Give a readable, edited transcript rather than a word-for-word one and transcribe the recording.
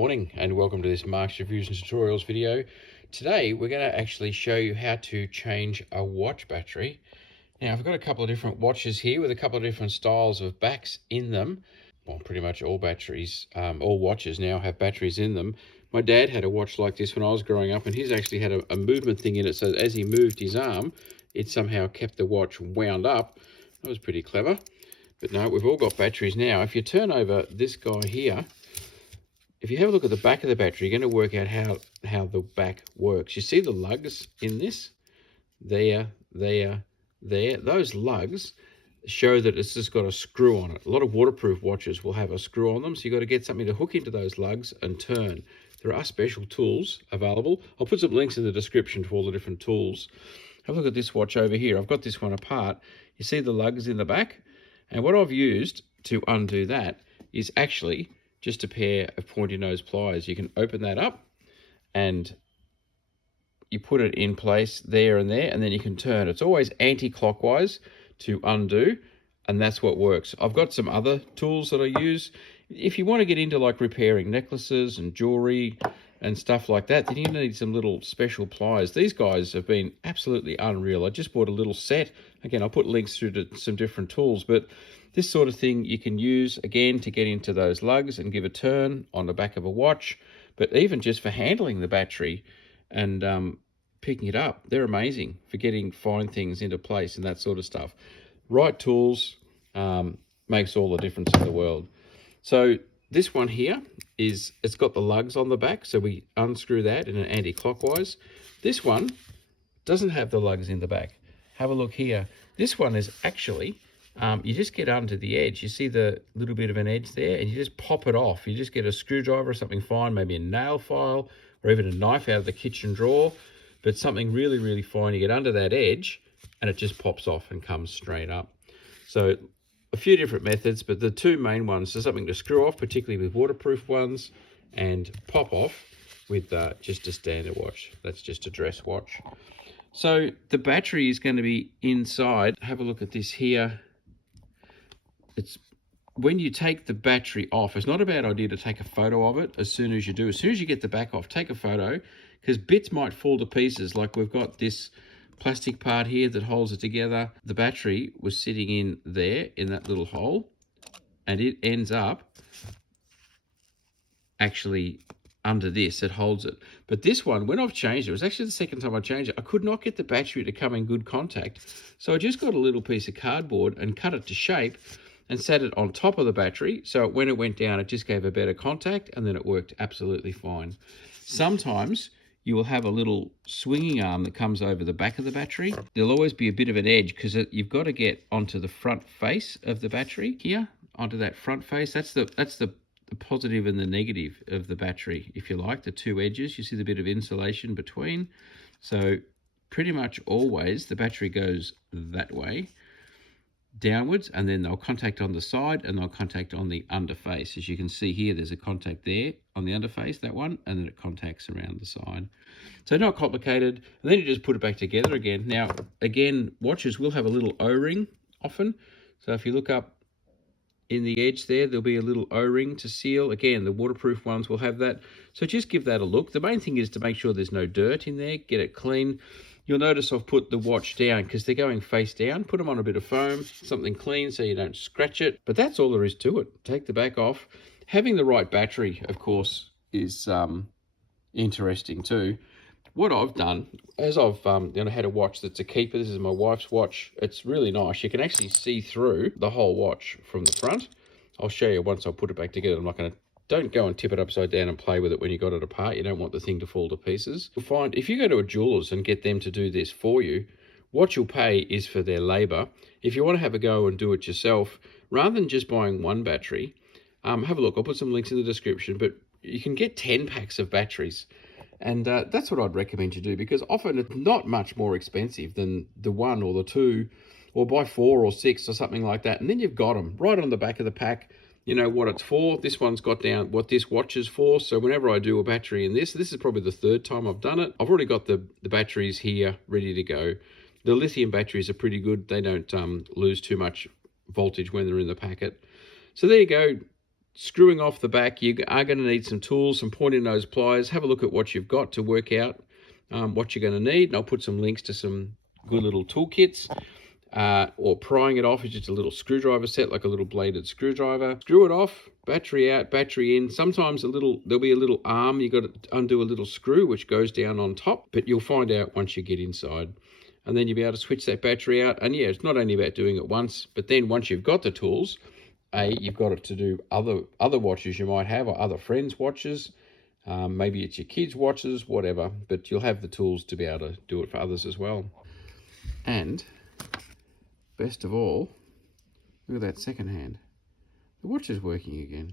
morning and welcome to this Mark's Reviews and Tutorials video. Today we're going to actually show you how to change a watch battery. Now I've got a couple of different watches here with a couple of different styles of backs in them. Well, pretty much all batteries, all watches now have batteries in them. My dad had a watch like this when I was growing up, and he's actually had a movement thing in it, so that as he moved his arm, it somehow kept the watch wound up. That was pretty clever. But no, we've all got batteries now. If you turn over this guy here, if you have a look at the back of the battery, you're going to work out how the back works. You see the lugs in this? There. Those lugs show that it's just got a screw on it. A lot of waterproof watches will have a screw on them, so you've got to get something to hook into those lugs and turn. There are special tools available. I'll put some links in the description for all the different tools. Have a look at this watch over here. I've got this one apart. You see the lugs in the back? And what I've used to undo that is actually just a pair of pointy nose pliers. You can open that up and you put it in place there, and then you can turn. It's always anti-clockwise to undo, and that's what works. I've got some other tools that I use. If you want to get into like repairing necklaces and jewelry and stuff like that, then you need some little special pliers. These guys have been absolutely unreal. I just bought a little set. Again, I'll put links through to some different tools, but this sort of thing you can use, again, to get into those lugs and give a turn on the back of a watch, but even just for handling the battery and picking it up. They're amazing for getting fine things into place and that sort of stuff. Right tools makes all the difference in the world. So this one here it's got the lugs on the back, so we unscrew that in an anti-clockwise. This one doesn't have the lugs in the back. Have a look here. This one is actually, you just get under the edge. You see the little bit of an edge there, and you just pop it off. You just get a screwdriver or something fine, maybe a nail file or even a knife out of the kitchen drawer, but something really, really fine. You get under that edge and it just pops off and comes straight up. So a few different methods, but the two main ones are something to screw off, particularly with waterproof ones, and pop off with just a standard watch. That's just a dress watch. So the battery is going to be inside. Have a look at this here. It's when you take the battery off, it's not a bad idea to take a photo of it as soon as you do. As soon as you get the back off, take a photo, because bits might fall to pieces. Like we've got this plastic part here that holds it together. The battery was sitting in there in that little hole, and it ends up actually under this. It holds it. But this one, when I've changed it was actually the second time I changed it, I could not get the battery to come in good contact. So I just got a little piece of cardboard and cut it to shape and set it on top of the battery, so when it went down, it just gave a better contact, and then it worked absolutely fine. Sometimes you will have a little swinging arm that comes over the back of the battery. There'll always be a bit of an edge because you've got to get onto the front face of the battery here, onto that front face. That's the positive and the negative of the battery, if you like, the two edges. You see the bit of insulation between. So pretty much always the battery goes that way, downwards, and then they'll contact on the side and they'll contact on the underface. As you can see here, there's a contact there on the underface, that one, and then it contacts around the side. So not complicated. And then you just put it back together again. Now, again, watches will have a little O-ring often. So if you look up in the edge there, there'll be a little O-ring to seal. Again, the waterproof ones will have that. So just give that a look. The main thing is to make sure there's no dirt in there, get it clean. You'll notice I've put the watch down because they're going face down. Put them on a bit of foam, something clean so you don't scratch it. But that's all there is to it. Take the back off. Having the right battery, of course, is interesting too. What I've done, as I've had a watch that's a keeper. This is my wife's watch. It's really nice. You can actually see through the whole watch from the front. I'll show you once I put it back together. I'm not going to. Don't go and tip it upside down and play with it when you got it apart. You don't want the thing to fall to pieces. You'll find if you go to a jeweler's and get them to do this for you, what you'll pay is for their labor. If you want to have a go and do it yourself, rather than just buying one battery, have a look. I'll put some links in the description, but you can get 10 packs of batteries. And that's what I'd recommend you do, because often it's not much more expensive than the one or the two, or buy 4 or 6 or something like that. And then you've got them right on the back of the pack. You know what it's for. This one's got down what this watch is for. So whenever I do a battery in this is probably the 3rd time I've done it. I've already got the batteries here ready to go. The lithium batteries are pretty good. They don't lose too much voltage when they're in the packet. So there you go. screwing off the back, you are going to need some tools, some pointy nose pliers. Have a look at what you've got to work out what you're going to need. And I'll put some links to some good little toolkits. Or prying it off is just a little screwdriver set, like a little bladed screwdriver. Screw it off, battery out, battery in. Sometimes there'll be a little arm, you got to undo a little screw which goes down on top, but you'll find out once you get inside. And then you'll be able to switch that battery out. And yeah, it's not only about doing it once, but then once you've got the tools, you've got it to do other watches you might have, or other friends' watches. Maybe it's your kids' watches, whatever, but you'll have the tools to be able to do it for others as well. And best of all, look at that second hand. The watch is working again.